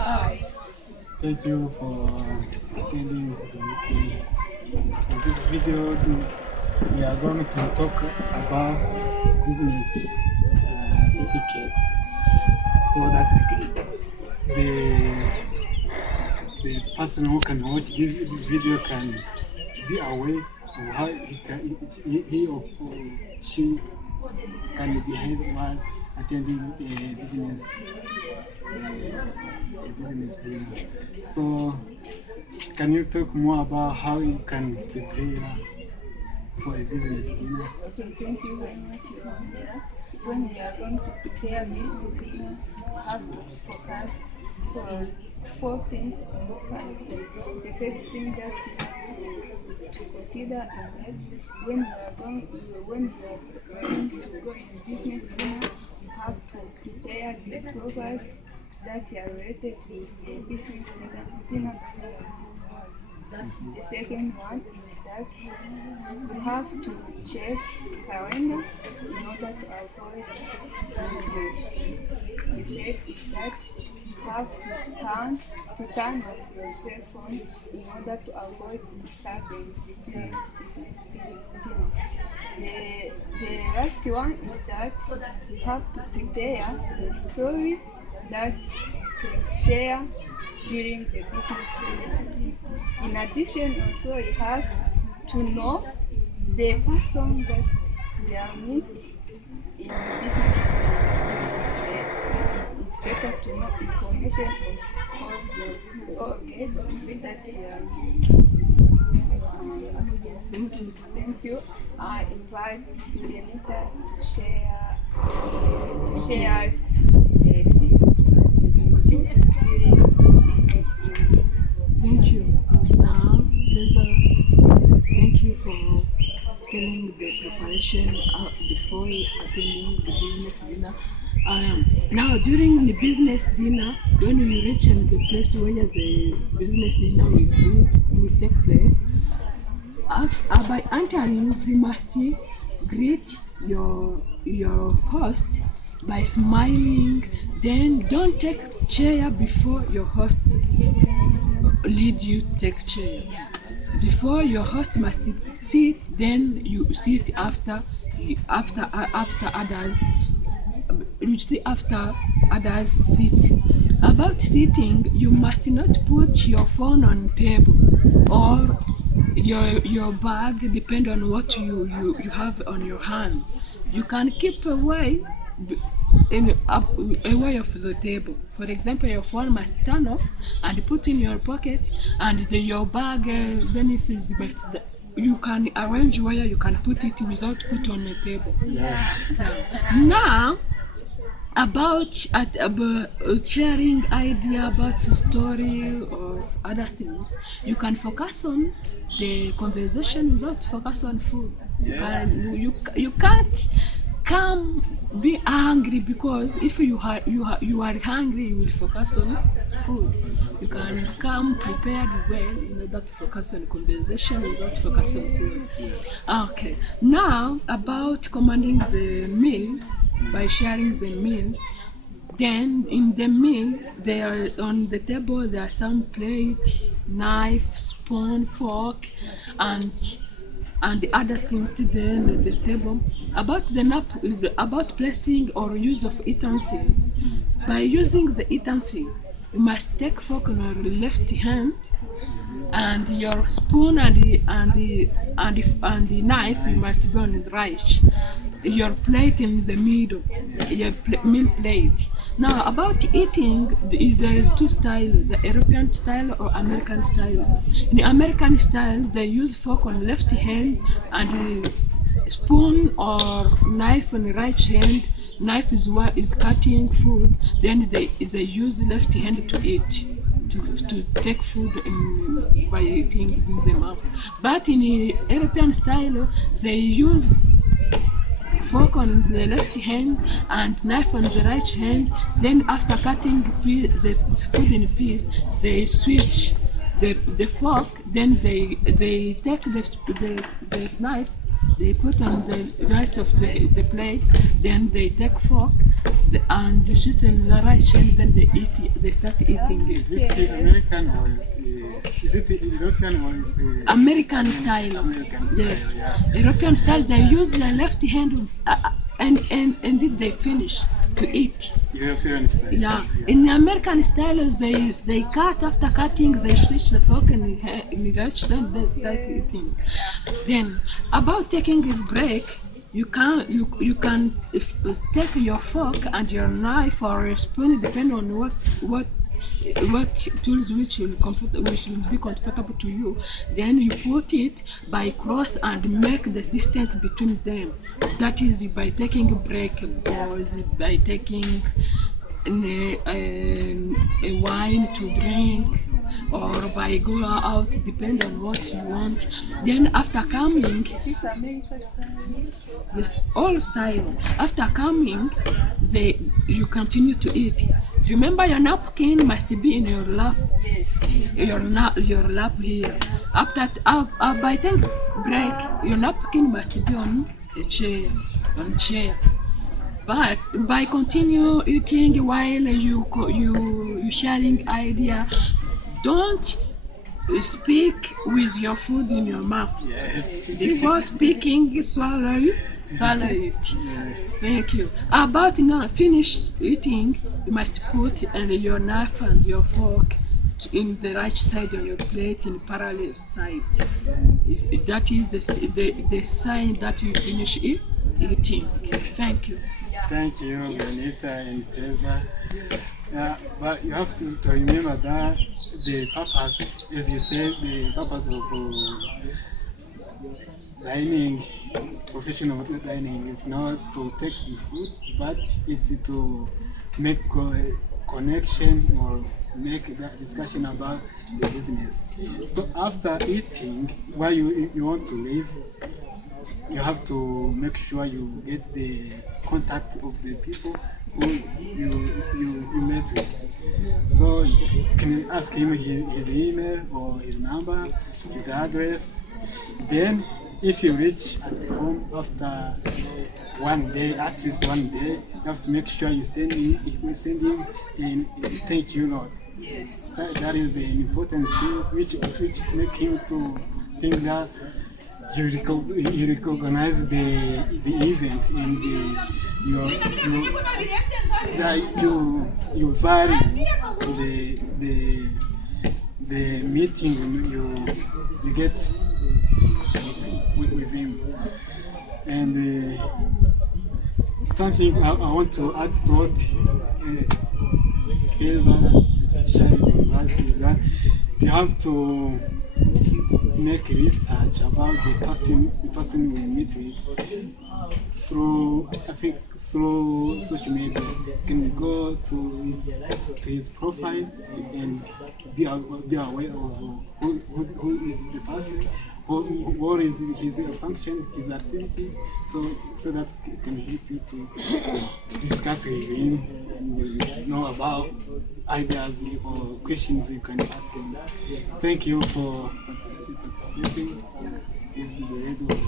Thank you for attending the meeting. In this video, we are going to talk about business etiquette, so that the person who can watch this video can be aware of how he or she can behave while attending a business dinner. So, can you talk more about how you can prepare for a business dinner? Okay, thank you very much, Rubangura. When we are going to prepare business dinner, we have to focus for 4 things important. The first thing that you have to consider is that when you are going to go in business dinner, you have to prepare the clothes that are related to the business dinner that you are going to have. The second one is that you have to check calendar in order to avoid lateness. The third is that you have to turn off your cell phone in order to avoid disturbance during business dinner. The last one is that you have to prepare a story that you can share during the business dinner. In addition, also you have to know the person that we are meet in the business dinner. It's better to know information of all guests that you are meeting. Thank you. I invite Benita to share us the things that you can do during business dinner. Thank you. Now, Feza, thank you for telling the preparation before attending the business dinner. Now, during the business dinner, when we reach the place where the business dinner will take place, by entering, you must greet your host by smiling. Then don't take chair before your host lead you take chair. Before your host must sit, then you sit after others. You sit after others sit. About sitting, you must not put your phone on table or your bag, depend on what you have on your hand. You can keep away of the table. For example, your phone must turn off and put in your pocket, and your bag benefits, but you can arrange where you can put it without put on the table. Yeah. Now, about sharing idea about story or other things, you can focus on the conversation without focus on food. Yeah. You can't come be hungry, because if you are hungry, you will focus on food. You can come prepared well in order to focus on conversation without focus on food. Okay, now about commanding the meal by sharing the meal. Then in the meal, there on the table there are some plate, knife, spoon, fork, and the other things then at the table. About the nap is about placing or use of utensils. By using the utensil, you must take fork on your left hand, and your spoon and the knife you must be on the right. Your plate in the middle, your meal plate. Now about eating, there is 2 styles: the European style or American style. In the American style, they use fork on the left hand and spoon or knife on the right hand. Knife is what is cutting food. Then they use left hand to eat, to take food by eating in the mouth. But in the European style, they use fork on the left hand and knife on the right hand. Then after cutting the food in pieces, they switch the fork. Then they take the knife, they put on the rest of the plate. Then they take fork and you shoot in the right channel, then they start eating Is it. it American or is it European or is it American style. American style? Yes. Yeah. European style, they use the left hand and then they finish to eat. European style. Yeah. In American style, they cut, after cutting, they switch the fork and in the right hand, they start eating. Then, about taking a break, you can take your fork and your knife or a spoon, depending on what tools which will be comfortable to you. Then you put it by cross and make the distance between them. That is by taking a break, or by taking a wine to drink, or by going out, depend on what you want. Then after coming, Is it American style? yes, all style. After coming, you continue to eat. Remember, your napkin must be in your lap. Yes. Your lap here. After by taking break, your napkin must be on a chair. But by continue eating while you sharing idea, don't speak with your food in your mouth. Yes. Before speaking, swallow it. Yes. Thank you. About now finish eating, you must put your knife and your fork in the right side on your plate in parallel side. If that is the sign that you finish eating. Thank you. Thank you, Benita and Feza. Yeah, but you have to remember that the purpose, as you said, the purpose of dining, professional dining, is not to take the food, but it's to make connection or make that discussion about the business. So after eating, while you want to leave, you have to make sure you get the contact of the people who you met with. So you can ask him his email or his number, his address. Then if you reach at home after one day, at least one day, you have to make sure you send him in thank you note. Yes. That is an important thing which make him to think that you recognize the event and you value the meeting you get with him. And something I want to add to what Feza shared with us is that you have to make research about the person we meet with through social media. You can go to his profile and be aware of who is the person, what is his function, his activity, so that it can help you to discuss with him and know about ideas or questions you can ask him. Thank you for participating. This is the end of